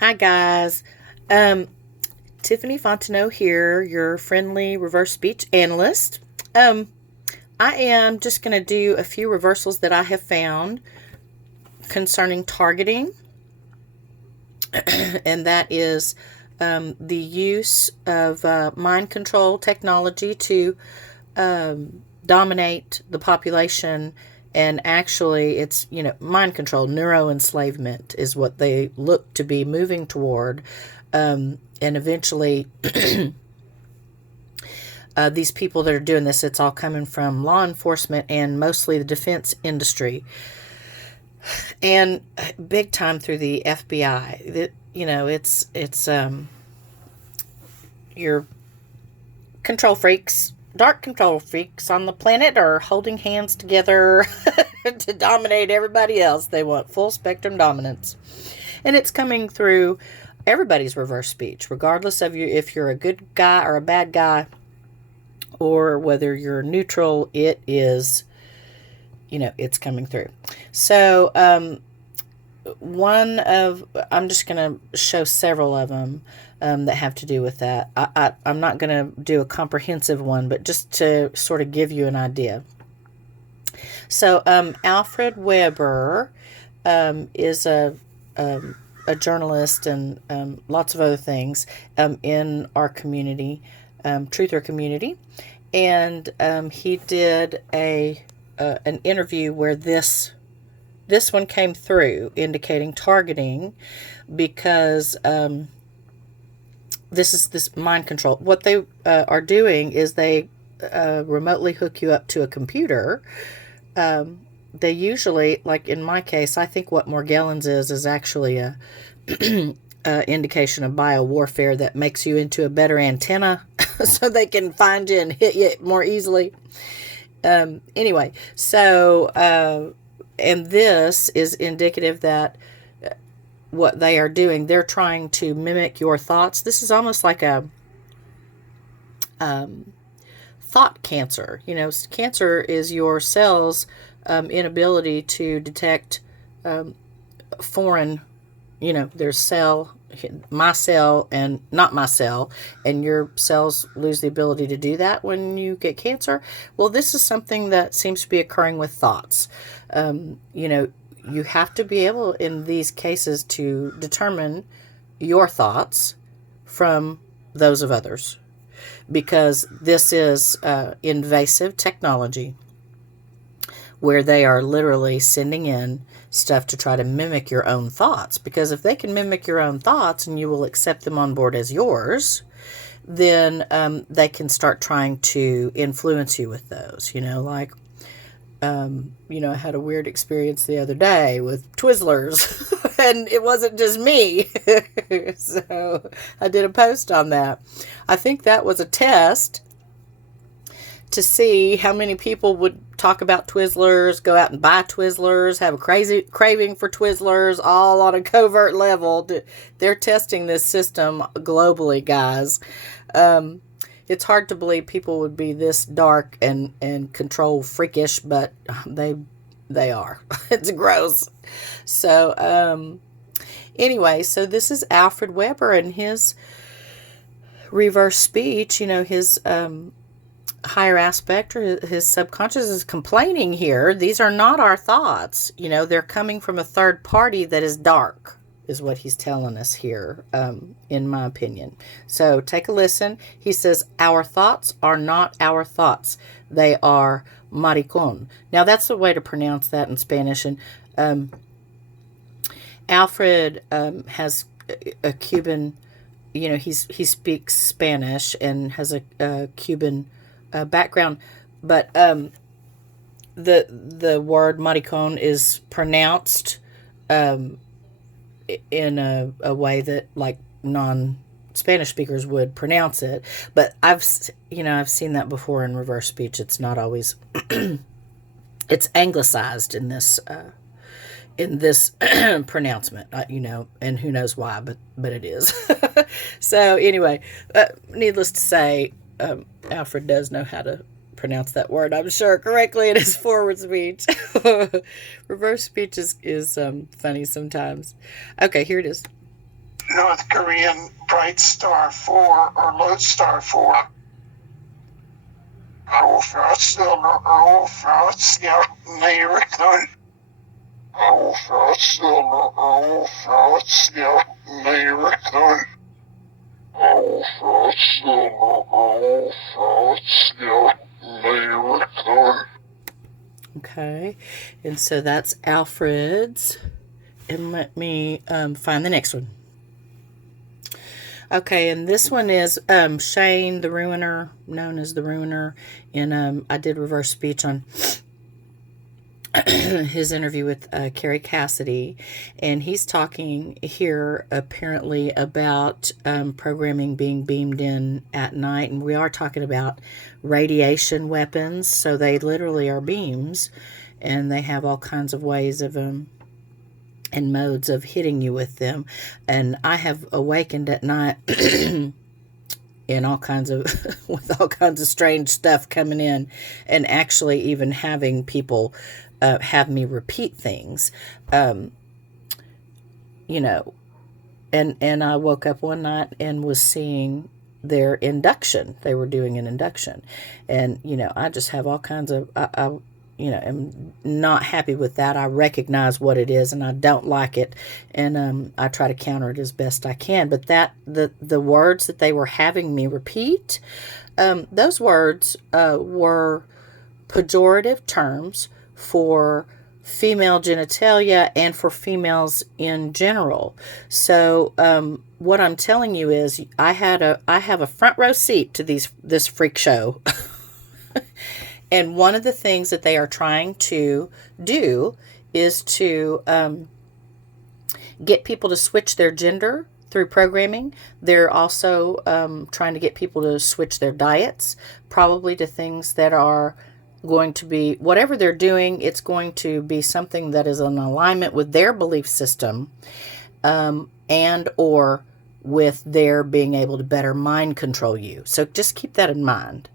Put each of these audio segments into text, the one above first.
Hi guys. Um, Tiffany Fontenot here, your friendly reverse speech analyst. Um, I am just going to do a few reversals that I have found concerning targeting, and that is the use of mind control technology to dominate the population. And actually, it's, mind control, neuro enslavement is what they look to be moving toward. And eventually, these people that are doing this, it's all coming from law enforcement and mostly the defense industry, and big time through the FBI. It's your control freaks, dark control freaks on the planet are holding hands together to dominate everybody else. They want full spectrum dominance. And it's coming through everybody's reverse speech, regardless of you, if you're a good guy or a bad guy, or whether you're neutral. It is, it's coming through. So, I'm just going to show several of them that have to do with that. I'm not going to do a comprehensive one, but just to sort of give you an idea. So, Alfred Weber is a journalist and lots of other things in our community, truther community, and he did an interview where this one came through, indicating targeting, because this mind control. What they are doing is they remotely hook you up to a computer. They usually, like in my case, I think what Morgellons is actually a indication of biowarfare that makes you into a better antenna so they can find you and hit you more easily. Anyway, so, and this is indicative that what they are doing, they're trying to mimic your thoughts. This is almost like a thought cancer. Cancer is your cells' inability to detect foreign, there's my cell and not my cell, and your cells lose the ability to do that when you get cancer. Well, this is something that seems to be occurring with thoughts. You have to be able in these cases to determine your thoughts from those of others, because this is invasive technology where they are literally sending in stuff to try to mimic your own thoughts. Because if they can mimic your own thoughts and you will accept them on board as yours, then they can start trying to influence you with those. I had a weird experience the other day with Twizzlers, and it wasn't just me. So I did a post on that. I think that was a test to see how many people would talk about Twizzlers, go out and buy Twizzlers, have a crazy craving for Twizzlers, all on a covert level. They're testing this system globally, guys. It's hard to believe people would be this dark and control freakish, but they are. It's gross. So anyway, so this is Alfred Weber and his reverse speech. His higher aspect, or his subconscious, is complaining here. These are not our thoughts. They're coming from a third party that is dark, is what he's telling us here, in my opinion. So take a listen. He says, our thoughts are not our thoughts. They are maricon. Now, that's the way to pronounce that in Spanish. And Alfred has a Cuban, he speaks Spanish and has a Cuban background. But the word maricon is pronounced in a way that, like, non-Spanish speakers would pronounce it. But I've seen that before in reverse speech. It's not always it's anglicized in this pronouncement, and who knows why, but it is. So anyway, needless to say, Alfred does know how to pronounce that word, I'm sure, correctly in his forward speech. Reverse speech is funny sometimes. Okay, here it is. North Korean Bright Star 4 or Lodestar 4. Okay, and so that's Alfred's. And let me find the next one. Okay, and this one is Shane the Ruiner, known as the Ruiner. And I did reverse speech on his interview with Carrie Cassidy, and he's talking here apparently about programming being beamed in at night, and we are talking about radiation weapons, so they literally are beams, and they have all kinds of ways of and modes of hitting you with them. And I have awakened at night in all kinds of with all kinds of strange stuff coming in, and actually even having people have me repeat things, and I woke up one night and was seeing their induction. They were doing an induction, and I just have all kinds of I am not happy with that. I recognize what it is and I don't like it, and I try to counter it as best I can. But that the words that they were having me repeat, those words were pejorative terms for female genitalia and for females in general. So what I'm telling you is I have a front row seat to this freak show. And one of the things that they are trying to do is to get people to switch their gender through programming. They're also trying to get people to switch their diets, probably to things that are going to be, whatever they're doing, it's going to be something that is in alignment with their belief system, and or with their being able to better mind control you. So just keep that in mind,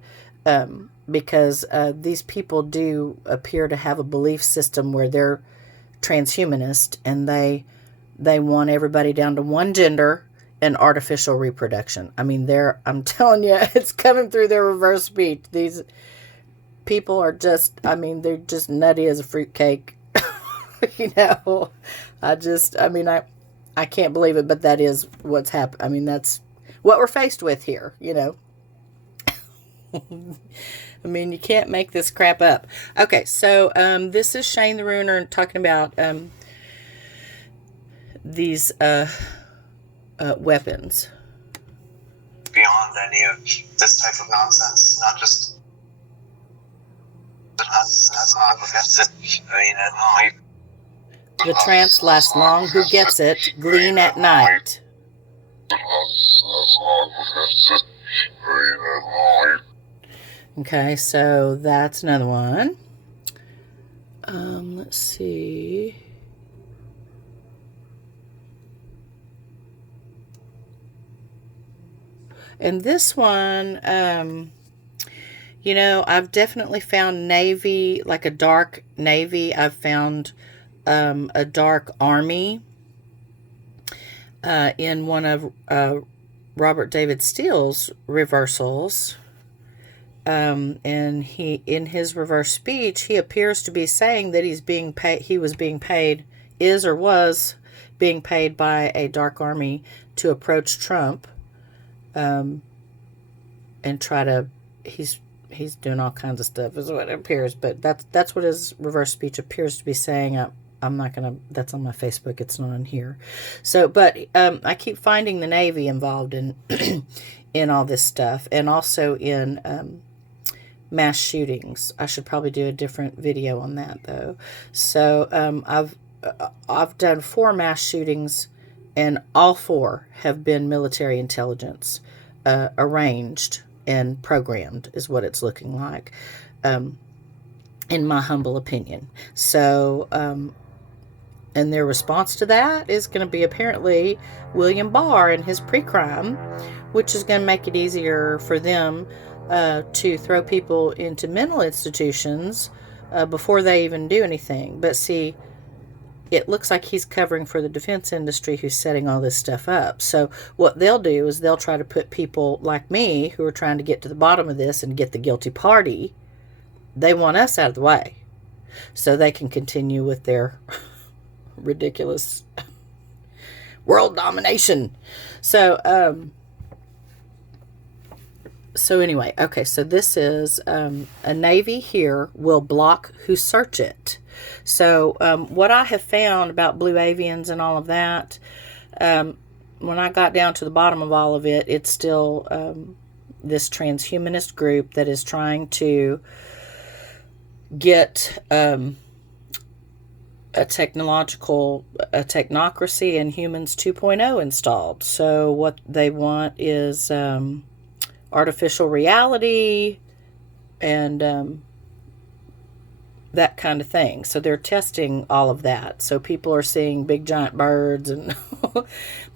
because these people do appear to have a belief system where they're transhumanist, and they want everybody down to one gender and artificial reproduction. I mean, I'm telling you, it's coming through their reverse speech. These people are just, they're just nutty as a fruitcake. I can't believe it, but that is what's happened. That's what we're faced with here, you can't make this crap up. Okay, so this is Shane the Ruiner talking about these weapons. Beyond any of this type of nonsense, not just the trance lasts long, who gets it, glean at night. Okay, so that's another one. Let's see. And this one, I've definitely found navy, like a dark navy. I've found a dark army in one of Robert David Steele's reversals. And he, in his reverse speech, he appears to be saying that was being paid by a dark army to approach Trump, and try to, he's doing all kinds of stuff, is what it appears, but that's what his reverse speech appears to be saying. I'm not gonna, that's on my Facebook, it's not on here. So, but I keep finding the Navy involved in in all this stuff, and also in mass shootings. I should probably do a different video on that though. So I've done 4 mass shootings, and all 4 have been military intelligence arranged and programmed, is what it's looking like, in my humble opinion. So and their response to that is going to be apparently William Barr and his pre-crime, which is going to make it easier for them to throw people into mental institutions before they even do anything. But see, it looks like he's covering for the defense industry who's setting all this stuff up. So what they'll do is they'll try to put people like me who are trying to get to the bottom of this and get the guilty party. They want us out of the way so they can continue with their ridiculous world domination. So anyway, okay, so this is a Navy here will block who search it. So what I have found about blue avians and all of that, when I got down to the bottom of all of it, it's still this transhumanist group that is trying to get a technocracy and humans 2.0 installed. So what they want is artificial reality and that kind of thing. So they're testing all of that. So people are seeing big giant birds, and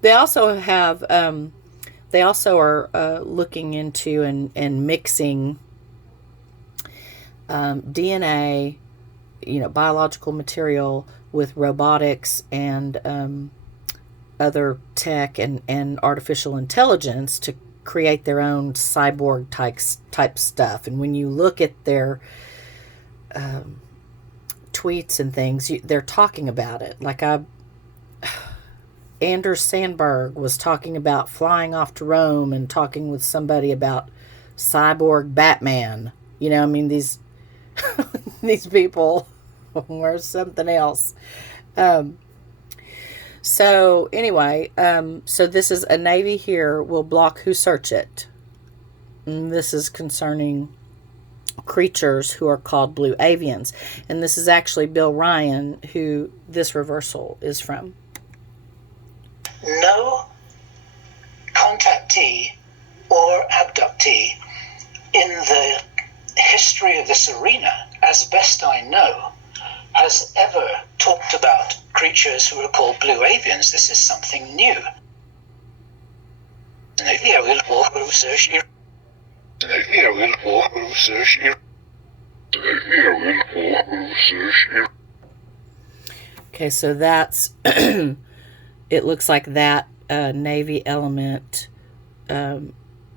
they also have they also are looking into and mixing DNA, biological material with robotics and other tech and artificial intelligence to create their own cyborg type stuff. And when you look at their tweets and things, they're talking about it. Like Anders Sandberg was talking about flying off to Rome and talking with somebody about cyborg Batman. These these people were something else. So anyway, so this is a Navy here will block who search it. And this is concerning creatures who are called blue avians. And this is actually Bill Ryan, who this reversal is from. No contactee or abductee in the history of this arena, as best I know, has ever talked about creatures who are called blue avians. This is something new. Okay, so that's it looks like that Navy element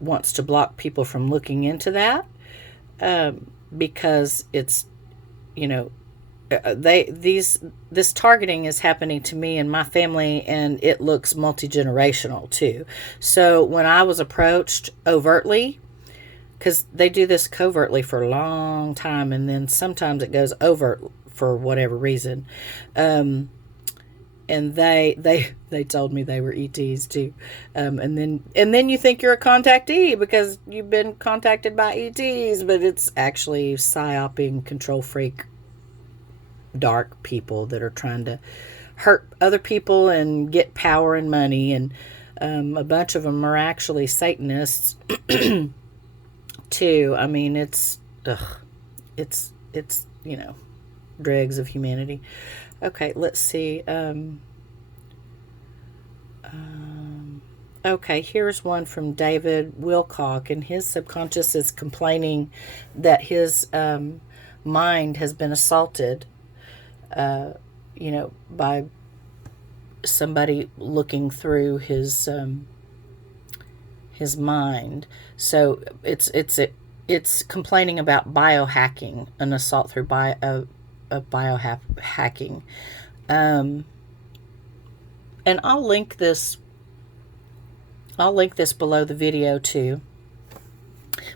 wants to block people from looking into that because it's, this targeting is happening to me and my family, and it looks multi-generational too. So when I was approached overtly, because they do this covertly for a long time, and then sometimes it goes overt for whatever reason, and they told me they were ETs too, and then you think you're a contactee because you've been contacted by ETs, but it's actually psyoping control freak dark people that are trying to hurt other people and get power and money, and a bunch of them are actually Satanists too. I mean, it's dregs of humanity. Okay, let's see. Okay, here's one from David Wilcock, and his subconscious is complaining that his mind has been assaulted, by somebody looking through his mind. So it's complaining about biohacking, an assault through biohacking. And I'll link this below the video too.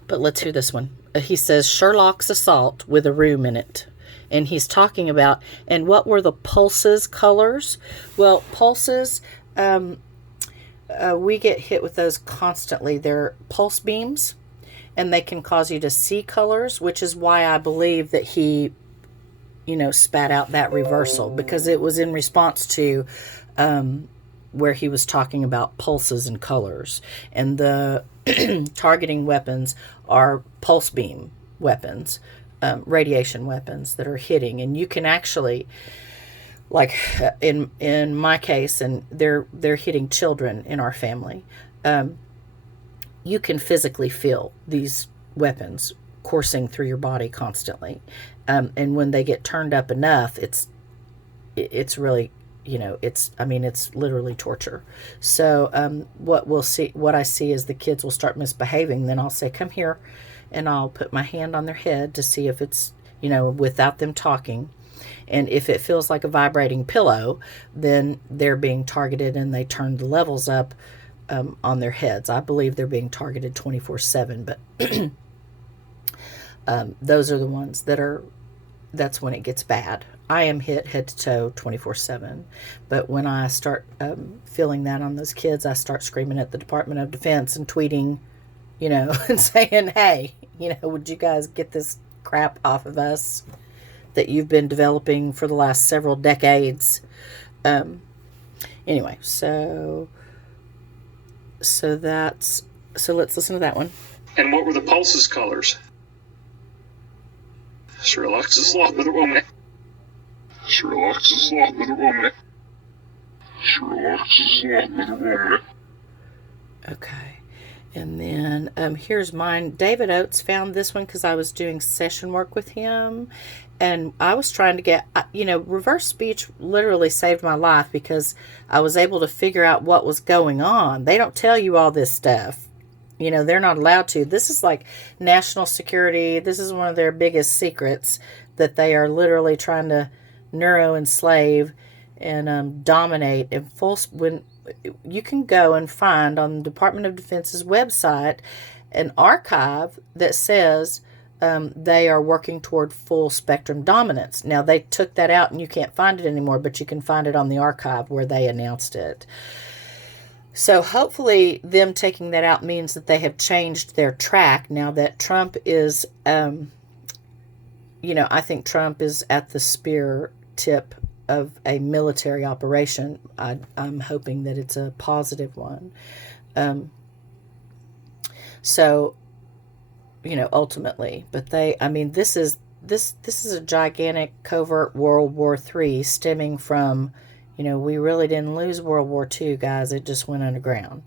But let's hear this one. He says Sherlock's assault with a room in it. And he's talking about, and what were the pulses colors? Well, pulses, we get hit with those constantly. They're pulse beams, and they can cause you to see colors, which is why I believe that he, spat out that reversal, because it was in response to where he was talking about pulses and colors. And the targeting weapons are pulse beam weapons. Radiation weapons that are hitting, and you can actually, like in my case, and they're hitting children in our family. You can physically feel these weapons coursing through your body constantly, and when they get turned up enough, it's really, it's literally torture. So what I see is the kids will start misbehaving. Then I'll say, come here, and I'll put my hand on their head to see if it's, without them talking. And if it feels like a vibrating pillow, then they're being targeted, and they turn the levels up on their heads. I believe they're being targeted 24/7, but those are the ones that's when it gets bad. I am hit head to toe 24/7. But when I start feeling that on those kids, I start screaming at the Department of Defense and tweeting, and saying, hey, would you guys get this crap off of us that you've been developing for the last several decades? Anyway, so let's listen to that one. And what were the pulse's colors? Sherlock's law with a woman. Sherlock's law with a woman. Sherlock's law with a woman. Okay. And then here's mine. David Oates found this one because I was doing session work with him. And I was trying to get, reverse speech literally saved my life because I was able to figure out what was going on. They don't tell you all this stuff. They're not allowed to. This is like national security. This is one of their biggest secrets, that they are literally trying to neuro-enslave and dominate. And when you can go and find on the Department of Defense's website an archive that says they are working toward full spectrum dominance. Now, they took that out and you can't find it anymore, but you can find it on the archive where they announced it. So hopefully them taking that out means that they have changed their track now that Trump is, I think Trump is at the spear tip of a military operation. I'm hoping that it's a positive one. Ultimately, but this is a gigantic covert World War III stemming from, we really didn't lose World War II, guys. It just went underground.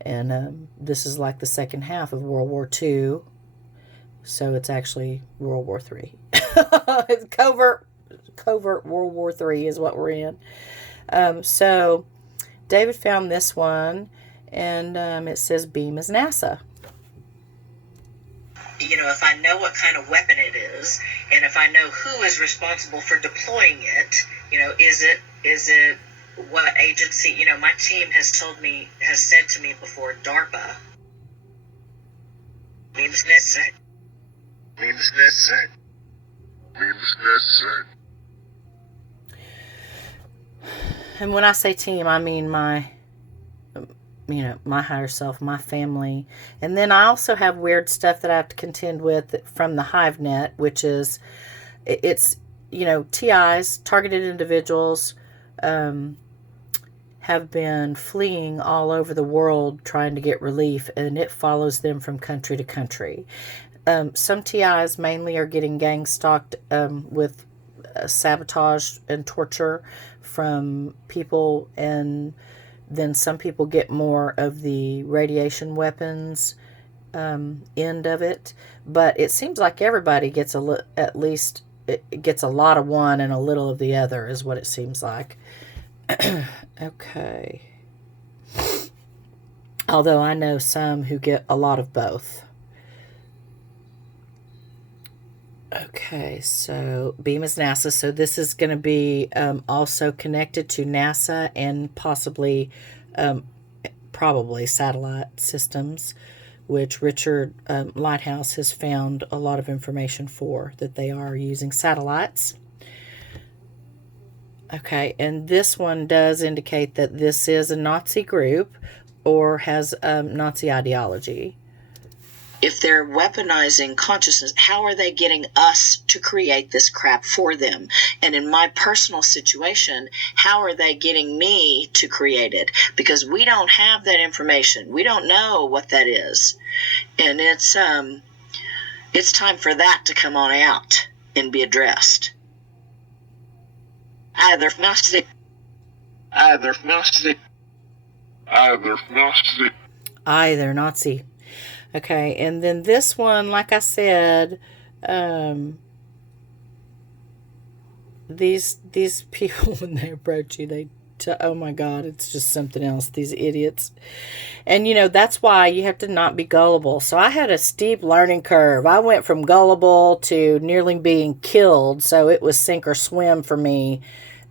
And this is like the second half of World War II. So it's actually World War III. It's covert World War III is what we're in. So David found this one, and it says beam is NASA. If I know what kind of weapon it is, and if I know who is responsible for deploying it, is it what agency? My team has said to me before, DARPA. Means NASA. And when I say team, I mean my higher self, my family. And then I also have weird stuff that I have to contend with from the HiveNet, which is, it's, TIs, targeted individuals, have been fleeing all over the world trying to get relief, and it follows them from country to country. Some TIs mainly are getting gang stalked with sabotage and torture from people, and then some people get more of the radiation weapons end of it. But it seems like everybody gets at least it gets a lot of one and a little of the other, is what it seems like. Okay. Although I know some who get a lot of both. Okay, so beam is NASA. So this is going to be also connected to NASA and possibly, probably satellite systems, which Richard Lighthouse has found a lot of information for, that they are using satellites. Okay, and this one does indicate that this is a Nazi group or has Nazi ideology. If they're weaponizing consciousness, how are they getting us to create this crap for them? And in my personal situation, how are they getting me to create it? Because we don't have that information. We don't know what that is. And it's time for that to come on out and be addressed. Either Nazi. Okay, and then this one, like I said, these people, when they approach you, oh my God, it's just something else, these idiots. And that's why you have to not be gullible. So I had a steep learning curve. I went from gullible to nearly being killed. So it was sink or swim for me,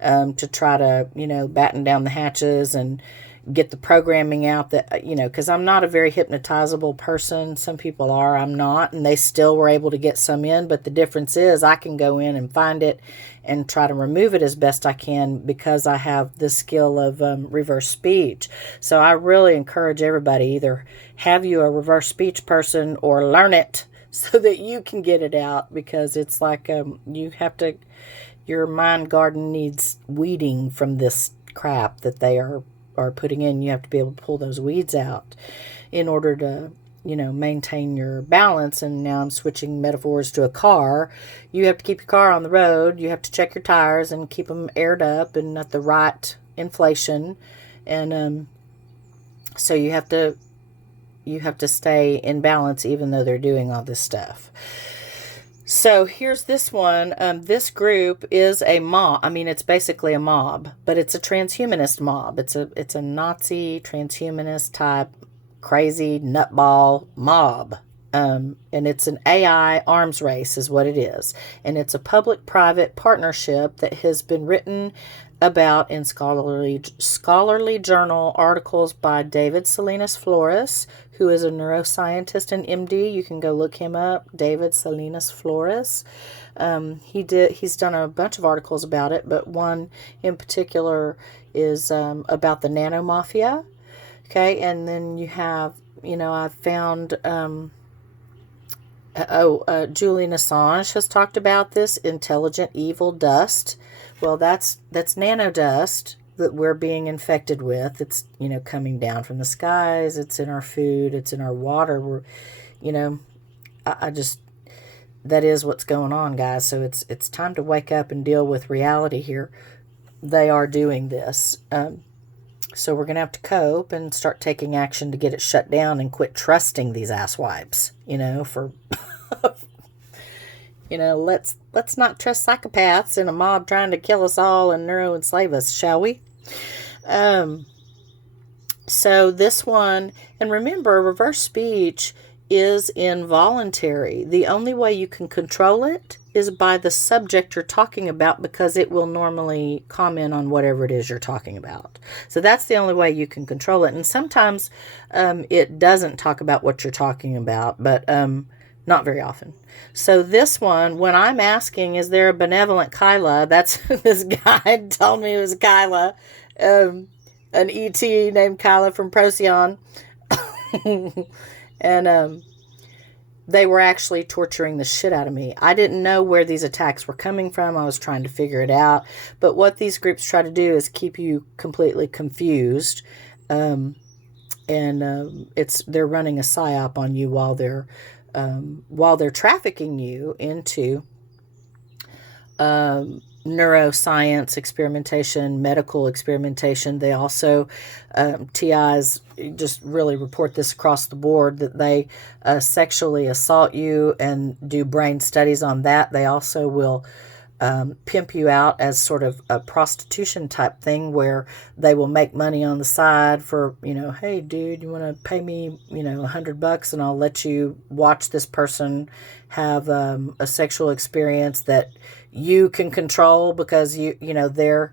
to try to, batten down the hatches and get the programming out that, because I'm not a very hypnotizable person. Some people are, I'm not, and they still were able to get some in. But the difference is I can go in and find it and try to remove it as best I can because I have the skill of reverse speech. So I really encourage everybody, either have you a reverse speech person or learn it so that you can get it out, because it's like your mind garden needs weeding from this crap that they are putting in. You have to be able to pull those weeds out in order to maintain your balance. And now I'm switching metaphors to a car. You have to keep your car on the road. You have to check your tires and keep them aired up and at the right inflation. And so you have to stay in balance even though they're doing all this stuff. So here's this one. This group is a mob. I mean, it's basically a mob, but it's a transhumanist mob. It's a Nazi transhumanist type crazy nutball mob. And it's an AI arms race is what it is. And it's a public-private partnership that has been written about in scholarly journal articles by David Salinas Flores, who is a neuroscientist and MD. You can go look him up, David Salinas Flores. He's done a bunch of articles about it, but one in particular is about the nano mafia. Okay, and then you have, I found, Julian Assange has talked about this intelligent evil dust. Well, that's nano dust that we're being infected with. It's, coming down from the skies. It's in our food. It's in our water. That is what's going on, guys. So it's time to wake up and deal with reality here. They are doing this. So we're going to have to cope and start taking action to get it shut down and quit trusting these asswipes, let's not trust psychopaths in a mob trying to kill us all and neuro-enslave us, shall we? So this one, and remember, reverse speech is involuntary. The only way you can control it is by the subject you're talking about, because it will normally comment on whatever it is you're talking about. So that's the only way you can control it. And sometimes it doesn't talk about what you're talking about, but not very often. So this one, when I'm asking, is there a benevolent Kyla? That's this guy told me it was Kyla, an ET named Kyla from Procyon. And they were actually torturing the shit out of me. I didn't know where these attacks were coming from. I was trying to figure it out. But what these groups try to do is keep you completely confused. They're running a psyop on you while they're trafficking you into neuroscience experimentation, medical experimentation. They also, TIs just really report this across the board, that they sexually assault you and do brain studies on that. They also will pimp you out as sort of a prostitution type thing, where they will make money on the side for, hey dude, you want to pay me, $100 and I'll let you watch this person have a sexual experience that you can control, because they're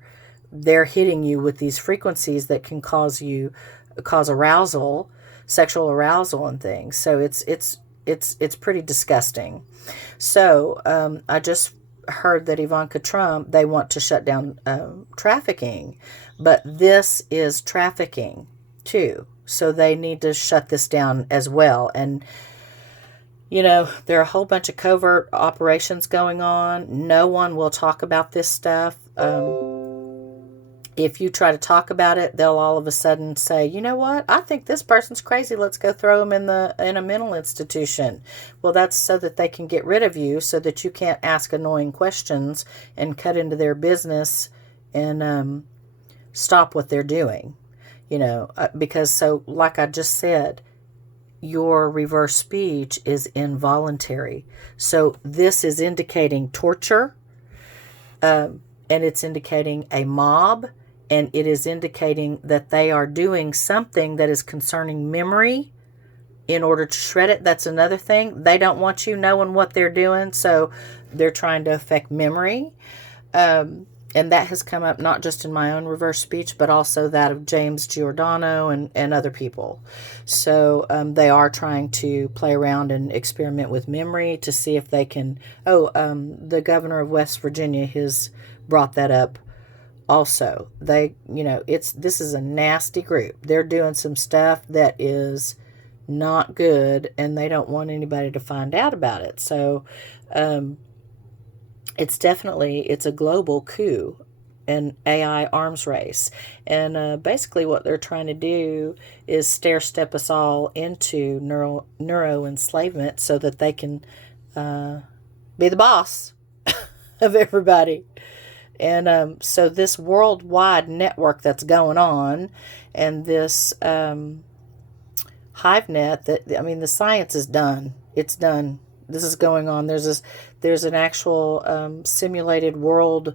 hitting you with these frequencies that can cause arousal, sexual arousal and things. So it's pretty disgusting. So I just heard that Ivanka Trump, they want to shut down trafficking, but this is trafficking too. So they need to shut this down as well. And there are a whole bunch of covert operations going on. No one will talk about this stuff. If you try to talk about it, they'll all of a sudden say, you know what? I think this person's crazy. Let's go throw them in a mental institution. Well, that's so that they can get rid of you, so that you can't ask annoying questions and cut into their business and stop what they're doing. Because so, like I just said, your reverse speech is involuntary. So this is indicating torture, and it's indicating a mob, and it is indicating that they are doing something that is concerning memory in order to shred it. That's another thing. They don't want you knowing what they're doing, so they're trying to affect memory. And that has come up not just in my own reverse speech, but also that of James Giordano and other people. So they are trying to play around and experiment with memory to see if they can... the governor of West Virginia has brought that up also. They, this is a nasty group. They're doing some stuff that is not good, and they don't want anybody to find out about it. So it's a global coup, an AI arms race. And basically what they're trying to do is stair-step us all into neuro enslavement so that they can be the boss of everybody. And so this worldwide network that's going on, and this hive net, the science is done. It's done. This is going on. There's an actual simulated world.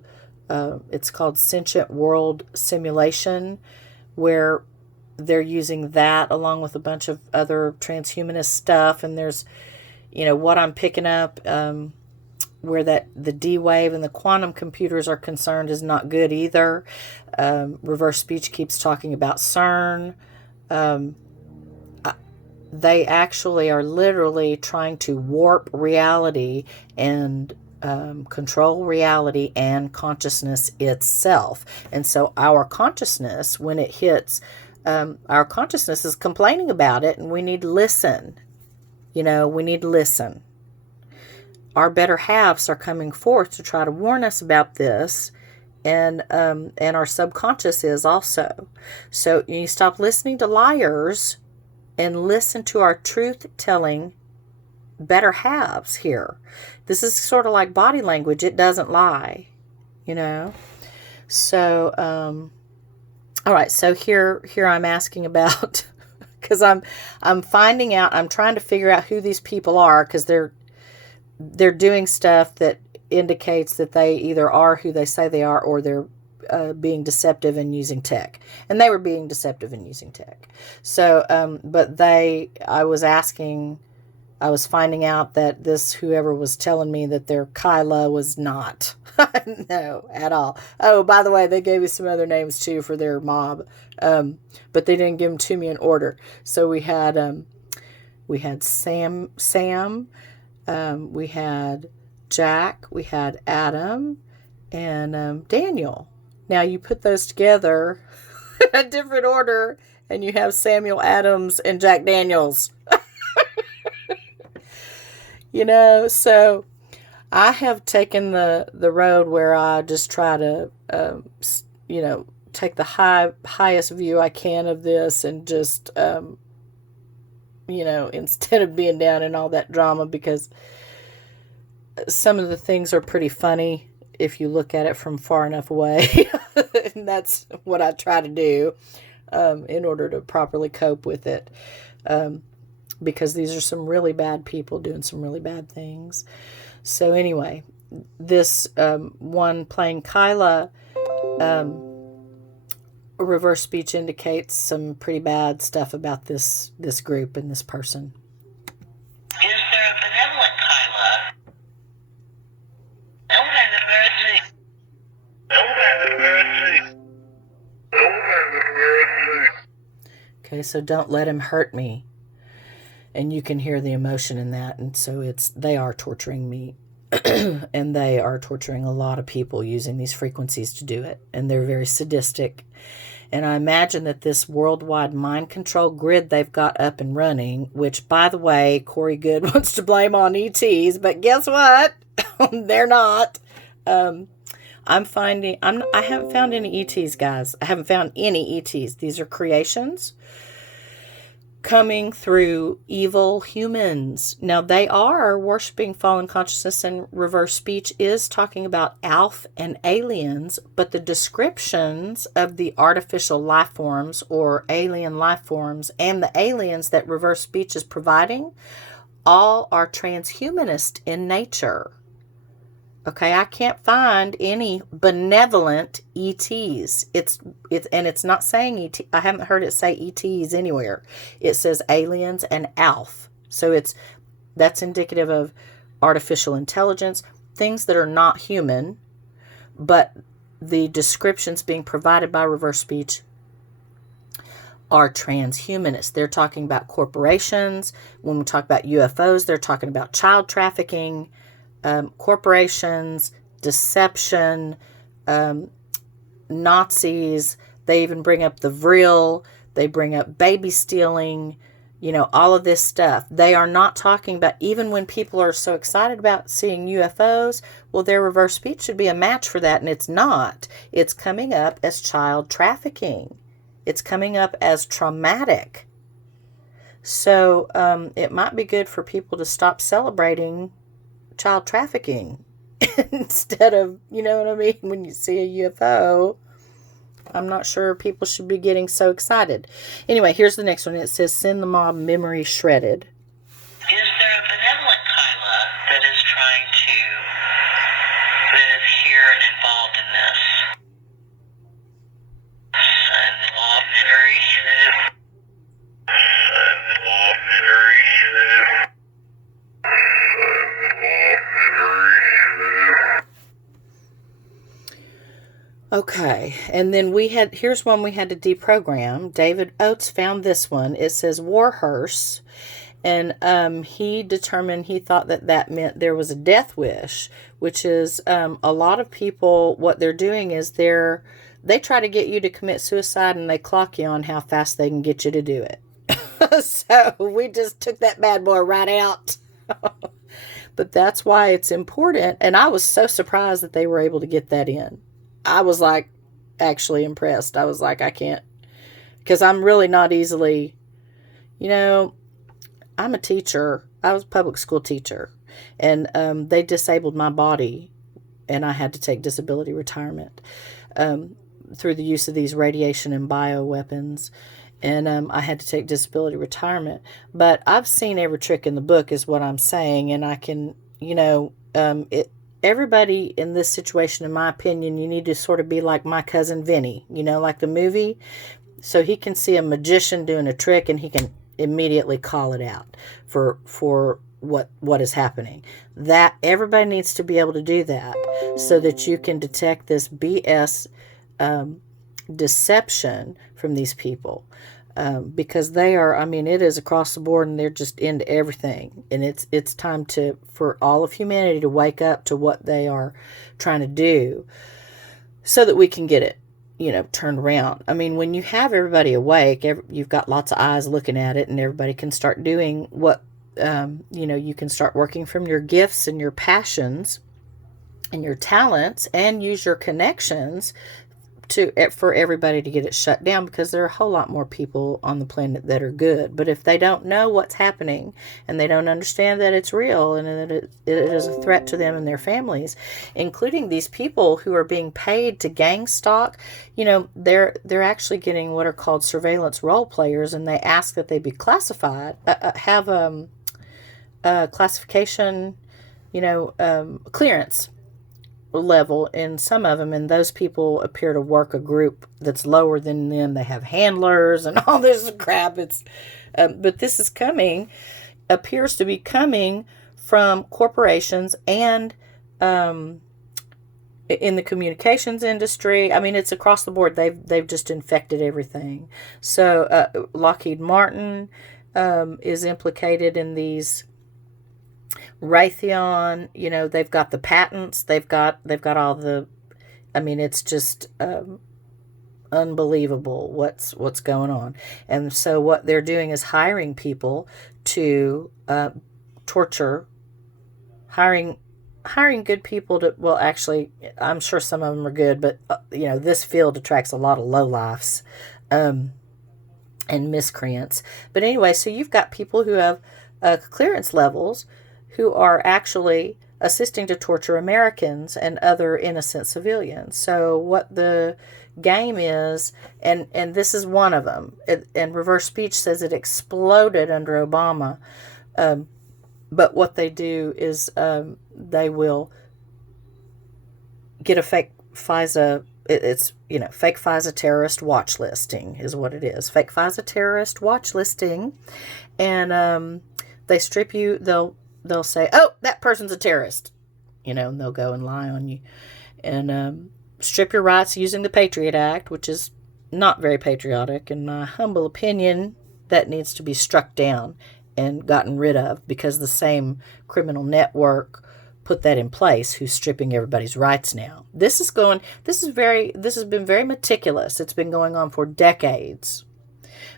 It's called Sentient World Simulation, where they're using that along with a bunch of other transhumanist stuff. And there's, what I'm picking up, where the D wave and the quantum computers are concerned is not good either. Reverse speech keeps talking about CERN. They actually are literally trying to warp reality and control reality and consciousness itself. And so our consciousness, when it hits, our consciousness is complaining about it, and we need to listen. We need to listen. Our better halves are coming forth to try to warn us about this, and our subconscious is also. So you stop listening to liars and listen to our truth-telling better halves here. This is sort of like body language. It doesn't lie, So, all right. So here I'm asking about, because I'm finding out, I'm trying to figure out who these people are, because they're doing stuff that indicates that they either are who they say they are, or they're being deceptive and using tech. And they were being deceptive and using tech. So, but I was finding out that whoever was telling me that their Kyla was not. No, at all. Oh, by the way, they gave me some other names too for their mob. But they didn't give them to me in order. So we had Sam, we had Jack, we had Adam, and Daniel. Now you put those together in a different order, and you have Samuel Adams and Jack Daniels. So I have taken the road where I just try to, take the highest view I can of this, and just, instead of being down in all that drama, because some of the things are pretty funny if you look at it from far enough away. And that's what I try to do in order to properly cope with it. Because these are some really bad people doing some really bad things. So anyway, this one playing Kyla, reverse speech indicates some pretty bad stuff about this group and this person. Is there a benevolent Kyla? No one has mercy. No one has mercy. No one has mercy. Okay, so don't let him hurt me. And you can hear the emotion in that. And so they are torturing me. And they are torturing a lot of people using these frequencies to do it. And they're very sadistic. And I imagine that this worldwide mind control grid they've got up and running, which, by the way, Corey Good wants to blame on ETs, but guess what? They're not. I haven't found any ETs, guys. I haven't found any ETs. These are creations coming through evil humans. Now, they are worshiping fallen consciousness, and reverse speech is talking about ALF and aliens, but the descriptions of the artificial life forms or alien life forms and the aliens that reverse speech is providing all are transhumanist in nature. Okay, I can't find any benevolent ETs. It's not saying ET. I haven't heard it say ETs anywhere. It says aliens and ALF. So that's indicative of artificial intelligence, things that are not human, but the descriptions being provided by reverse speech are transhumanists. They're talking about corporations. When we talk about UFOs, they're talking about child trafficking, corporations, deception, Nazis. They even bring up the vril. They bring up baby stealing, all of this stuff. They are not talking about, even when people are so excited about seeing UFOs, well, their reverse speech should be a match for that, and it's not. It's coming up as child trafficking. It's coming up as traumatic. So it might be good for people to stop celebrating child trafficking instead of, you know what I mean? When you see a UFO, I'm not sure people should be getting so excited. Anyway, here's the next one. It says, send the mob memory shredded. Is there a benevolent Kyla that is here and involved in this? Send the mob memory shredded. Send the mob memory shredded. Okay, and then here's one we had to deprogram. David Oates found this one. It says Warhearse, and he thought that meant there was a death wish, which is a lot of people, what they're doing is they try to get you to commit suicide, and they clock you on how fast they can get you to do it. So we just took that bad boy right out. But that's why it's important, and I was so surprised that they were able to get that in. I was like actually impressed. I was like, I can't, because I'm really not easily, I'm a teacher. I was a public school teacher, and they disabled my body, and I had to take disability retirement through the use of these radiation and bioweapons, and I had to take disability retirement. But I've seen every trick in the book is what I'm saying, and I can, everybody in this situation, in my opinion, you need to sort of be like my cousin Vinny, like the movie. So he can see a magician doing a trick, and he can immediately call it out for what is happening. That everybody needs to be able to do that, so that you can detect this BS deception from these people. Because they are, it is across the board, and they're just into everything. And it's time for all of humanity to wake up to what they are trying to do, so that we can get it, turned around. When you have everybody awake, you've got lots of eyes looking at it, and everybody can start doing what, you can start working from your gifts and your passions and your talents, and use your connections for everybody to get it shut down, because there are a whole lot more people on the planet that are good. But if they don't know what's happening, and they don't understand that it's real, and that it is a threat to them and their families, including these people who are being paid to gang stalk, they're actually getting what are called surveillance role players, and they ask that they be classified, have classification, clearance level in some of them, and those people appear to work a group that's lower than them. They have handlers and all this crap. But this is appears to be coming from corporations and in the communications industry. It's across the board. They've just infected everything. So Lockheed Martin is implicated in these. Raytheon, they've got the patents, they've got all the, it's just unbelievable what's going on. And so what they're doing is hiring people to torture, hiring good people to, well, actually, I'm sure some of them are good, but this field attracts a lot of lowlifes and miscreants. But anyway, so you've got people who have clearance levels who are actually assisting to torture Americans and other innocent civilians. So what the game is, and this is one of them, and reverse speech says it exploded under Obama, but what they do is they will get a fake FISA. It's, fake FISA terrorist watch listing is what it is. Fake FISA terrorist watch listing. And they strip you. They'll say, oh, that person's a terrorist. And they'll go and lie on you. And strip your rights using the Patriot Act, which is not very patriotic. In my humble opinion, that needs to be struck down and gotten rid of, because the same criminal network put that in place, who's stripping everybody's rights now. This has been very meticulous. It's been going on for decades.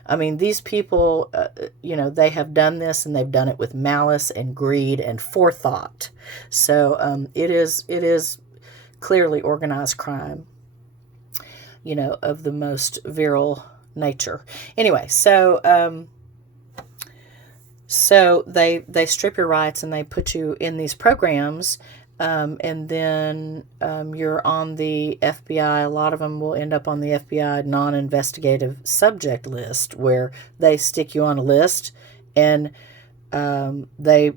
I mean, these people, they have done this, and they've done it with malice and greed and forethought. So it is clearly organized crime, of the most virile nature. Anyway, so they strip your rights, and they put you in these programs, and then you're on the FBI. A lot of them will end up on the FBI non-investigative subject list, where they stick you on a list, and they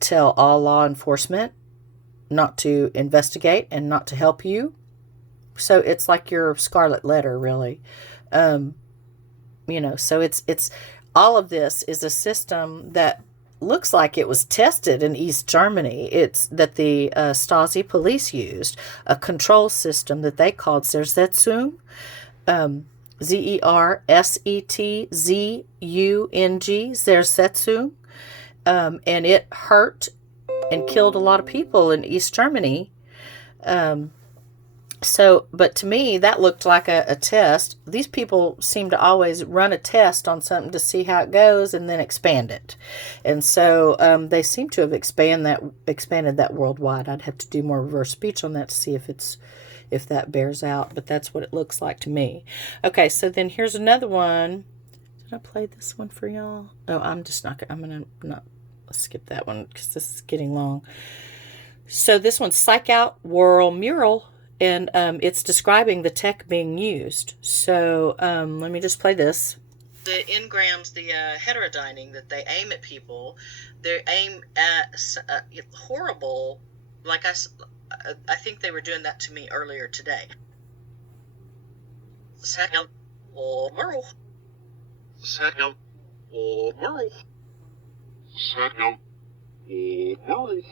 tell all law enforcement not to investigate and not to help you. So it's like your scarlet letter, really. So it's all of this is a system that looks like it was tested in East Germany. It's that the Stasi police used a control system that they called Zersetzung, Zersetzung, Zersetzung, and it hurt and killed a lot of people in East Germany. But to me, that looked like a test. These people seem to always run a test on something to see how it goes and then expand it. And so they seem to have expanded that worldwide. I'd have to do more reverse speech on that to see if that bears out. But that's what it looks like to me. Okay, so then here's another one. Did I play this one for y'all? Oh, I'm going to not skip that one because this is getting long. So this one's Psych Out Whirl Mural. And it's describing the tech being used. So let me just play this. The engrams, the heterodyning that they aim at people, they aim at horrible. Like I think they were doing that to me earlier today. Second world. Second world. Second world.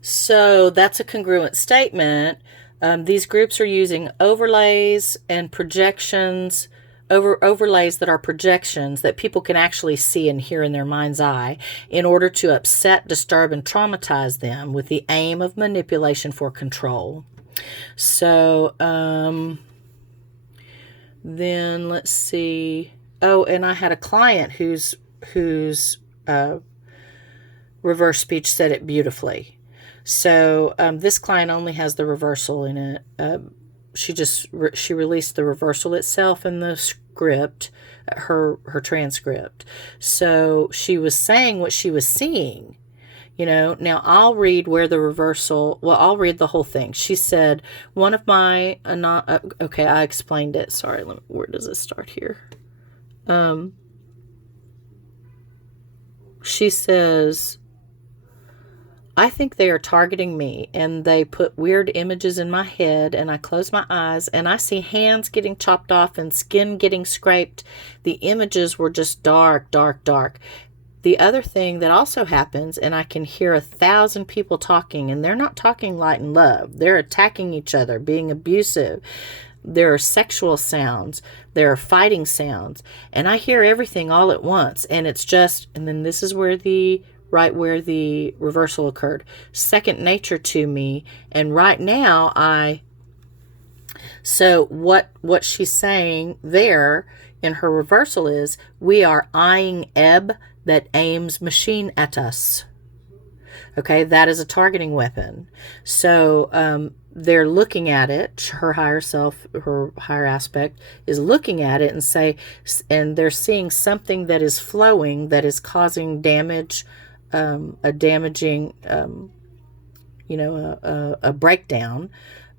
So that's a congruent statement. These groups are using overlays and projections, overlays that are projections that people can actually see and hear in their mind's eye in order to upset, disturb, and traumatize them with the aim of manipulation for control. So then let's see. Oh, and I had a client whose reverse speech said it beautifully. So this client only has the reversal in it. She released the reversal itself in the script, her transcript. So she was saying what she was seeing. Now I'll read where the reversal. Well, I'll read the whole thing. She said, "One of my okay, I explained it. Sorry, where does it start here?" She says, I think they are targeting me, and they put weird images in my head, and I close my eyes, and I see hands getting chopped off and skin getting scraped. The images were just dark, dark, dark. The other thing that also happens, and I can hear 1,000 people talking, and they're not talking light and love. They're attacking each other, being abusive. There are sexual sounds. There are fighting sounds. And I hear everything all at once, and it's just, and then this is where the reversal occurred. Second nature to me. And right now so what she's saying there in her reversal is, we are eyeing ebb that aims machine at us. Okay, that is a targeting weapon. So they're looking at it. Her higher self, her higher aspect is looking at it and they're seeing something that is flowing that is causing damage, a damaging, a breakdown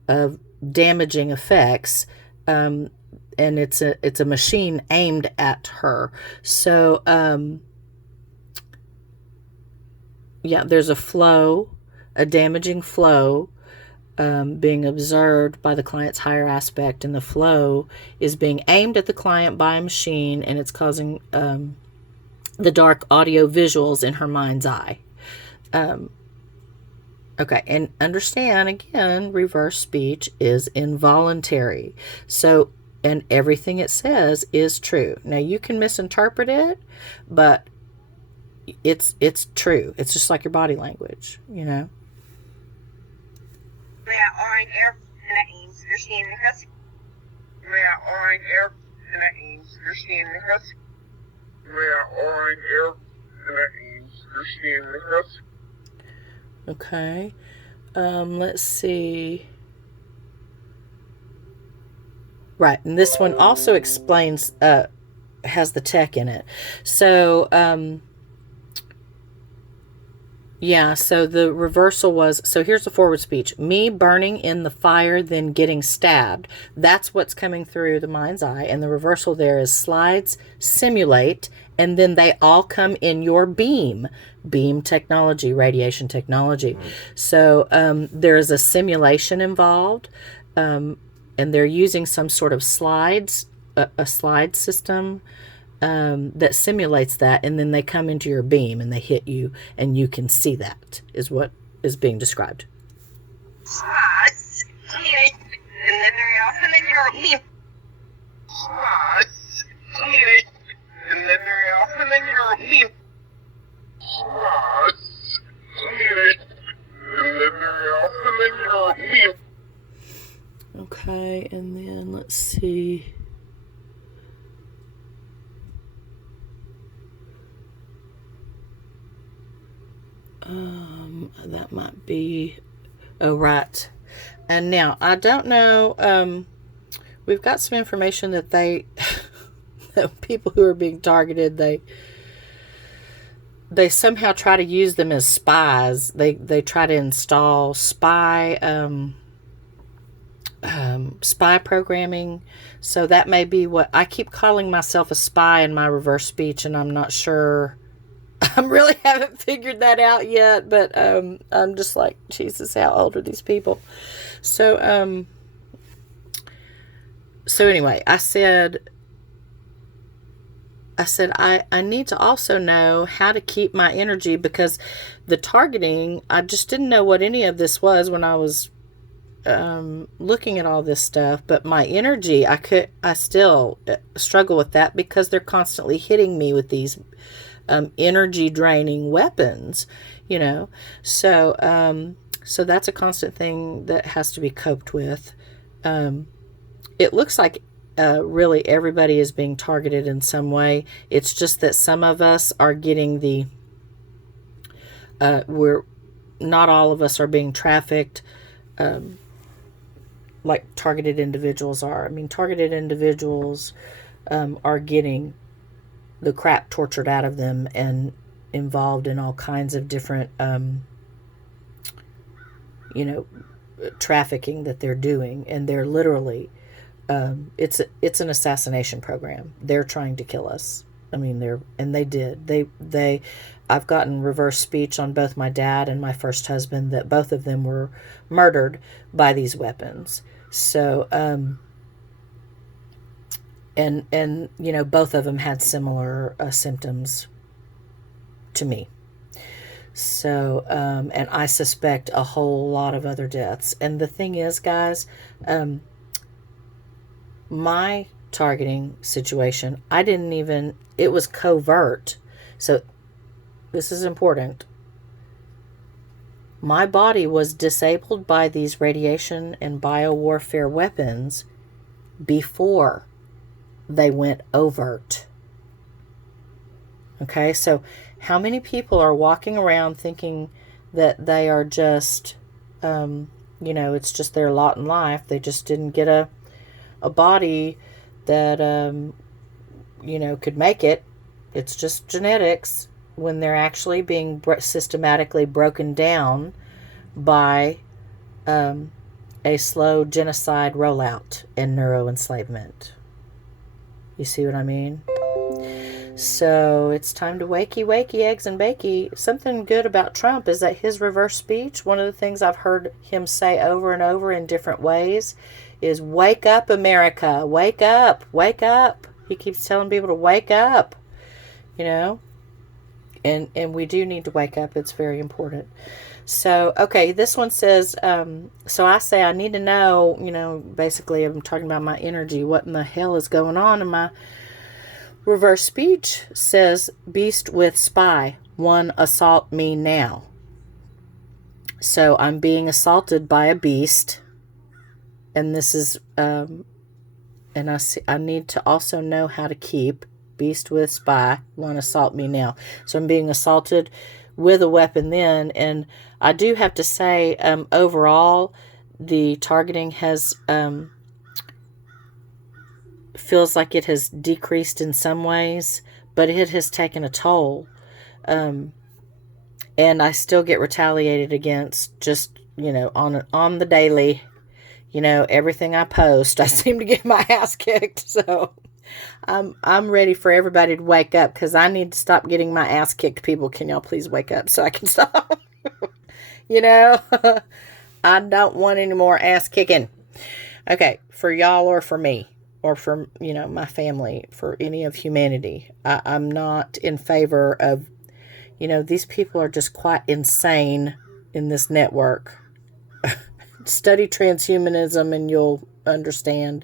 of damaging effects, and it's a machine aimed at her. So, there's a flow, a damaging flow, being observed by the client's higher aspect, and the flow is being aimed at the client by a machine, and it's causing the dark audio visuals in her mind's eye. Okay, and understand, again, reverse speech is involuntary. So, and everything it says is true. Now, you can misinterpret it, but it's true. It's just like your body language, you know? Okay. Let's see. Right, and this one also explains, has the tech in it. So, yeah, so the reversal was, so here's the forward speech. Me burning in the fire, then getting stabbed. That's what's coming through the mind's eye. And the reversal there is slides, simulate, and then they all come in your beam. Beam technology, radiation technology. So there is a simulation involved, and they're using some sort of slides, a slide system that simulates that, and then they come into your beam and they hit you, and you can see that, is what is being described. Okay, and then let's see. That might be, oh, right. And now, I don't know, we've got some information that that people who are being targeted, they somehow try to use them as spies. They try to install spy programming. So that may be what, I keep calling myself a spy in my reverse speech, and I'm not sure. I really haven't figured that out yet, but I'm just like, Jesus, how old are these people? So anyway, I said I need to also know how to keep my energy, because the targeting, I just didn't know what any of this was when I was looking at all this stuff. But my energy, I still struggle with that, because they're constantly hitting me with these energy draining weapons, you know. So that's a constant thing that has to be coped with. It looks like really everybody is being targeted in some way. It's just that some of us are getting not all of us are being trafficked like targeted individuals are. I mean, targeted individuals are getting the crap tortured out of them and involved in all kinds of different, trafficking that they're doing. And they're literally, it's an assassination program. They're trying to kill us. I mean, they did. I've gotten reverse speech on both my dad and my first husband, that both of them were murdered by these weapons. So, and both of them had similar symptoms to me. So, and I suspect a whole lot of other deaths. And the thing is, guys, my targeting situation, it was covert. So this is important. My body was disabled by these radiation and biowarfare weapons before they went overt. Okay, so how many people are walking around thinking that they are just, it's just their lot in life. They just didn't get a body that, could make it. It's just genetics, when they're actually being systematically broken down by a slow genocide rollout and neuroenslavement. You see what I mean? So it's time to wakey, wakey, eggs and bakey. Something good about Trump is that his reverse speech, one of the things I've heard him say over and over in different ways, is wake up, America, wake up, wake up. He keeps telling people to wake up, you know, and we do need to wake up. It's very important. So, okay, this one says, so I say I need to know, you know, basically I'm talking about my energy. What in the hell is going on? And my reverse speech says, beast with spy, one assault me now. So I'm being assaulted by a beast. And this is, and I need to also know how to keep beast with spy, one assault me now. So I'm being assaulted with a weapon then. And I do have to say, overall, the targeting has, feels like it has decreased in some ways, but it has taken a toll. And I still get retaliated against just, you know, on the daily, you know, everything I post, I seem to get my ass kicked. So I'm ready for everybody to wake up, because I need to stop getting my ass kicked. People, can y'all please wake up so I can stop? You know, I don't want any more ass kicking. Okay, for y'all or for me or for, you know, my family, for any of humanity. I'm not in favor of, you know, these people are just quite insane in this network. Study transhumanism and you'll understand.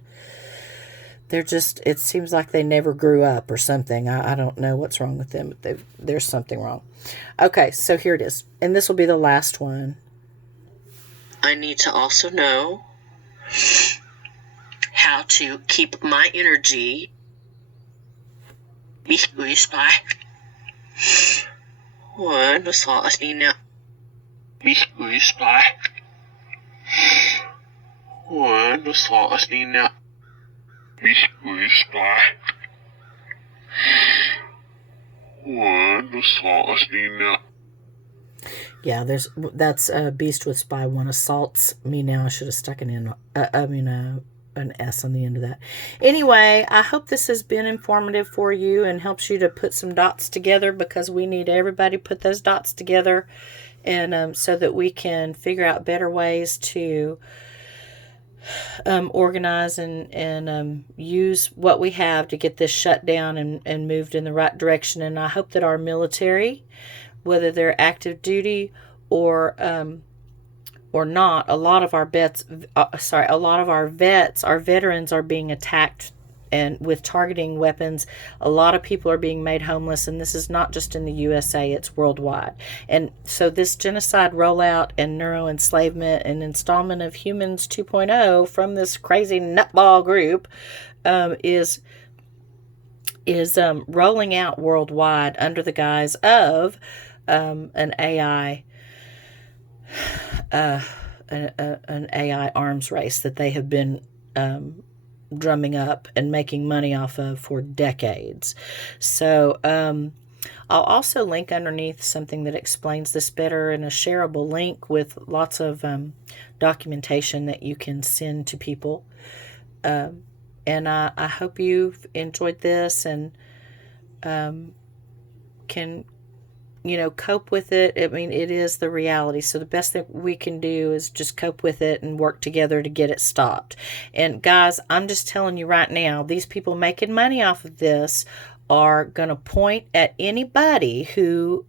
They're just, it seems like they never grew up or something. I don't know what's wrong with them, but there's something wrong. Okay, so here it is. And this will be the last one. I need to also know how to keep my energy by one assault me now. By one assault me now. Yeah, that's beast with spy, one assaults me now. I should have stuck it in, an S on the end of that. Anyway, I hope this has been informative for you and helps you to put some dots together, because we need everybody to put those dots together, and so that we can figure out better ways to organize and use what we have to get this shut down and moved in the right direction. And I hope that our military, whether they're active duty or not, a lot of our veterans are being attacked and with targeting weapons. A lot of people are being made homeless, and this is not just in the USA, it's worldwide. And so this genocide rollout and neuroenslavement and installment of humans 2.0 from this crazy nutball group is rolling out worldwide under the guise of an AI arms race that they have been drumming up and making money off of for decades. So I'll also link underneath something that explains this better, in a shareable link with lots of documentation that you can send to people. And I hope you've enjoyed this and can, you know, cope with it. I mean, it is the reality. So the best thing we can do is just cope with it and work together to get it stopped. And guys, I'm just telling you right now, these people making money off of this are going to point at anybody who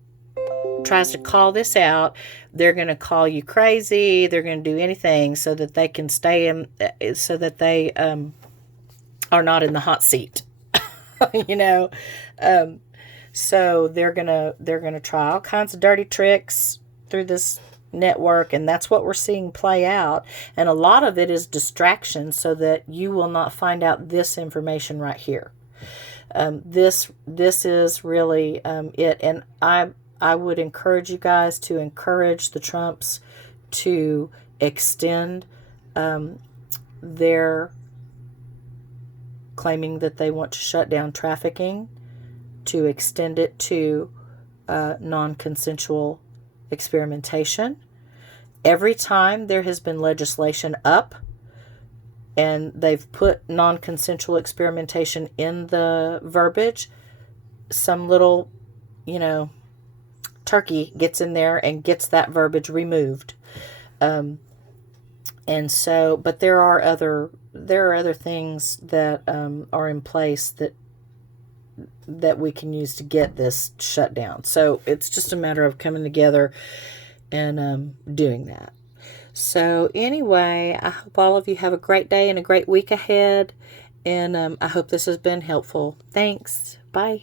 tries to call this out. They're going to call you crazy. They're going to do anything so that they can stay in, so that they are not in the hot seat. You know, so they're gonna try all kinds of dirty tricks through this network, and that's what we're seeing play out. And a lot of it is distraction, so that you will not find out this information right here. This is really it. And I would encourage you guys to encourage the Trumps to extend their claiming that they want to shut down trafficking, to extend it to non-consensual experimentation. Every time there has been legislation up and they've put non-consensual experimentation in the verbiage, some little, you know, turkey gets in there and gets that verbiage removed. And so, but there are other things that are in place that we can use to get this shut down. So it's just a matter of coming together and doing that. So anyway, I hope all of you have a great day and a great week ahead. And I hope this has been helpful. Thanks. Bye.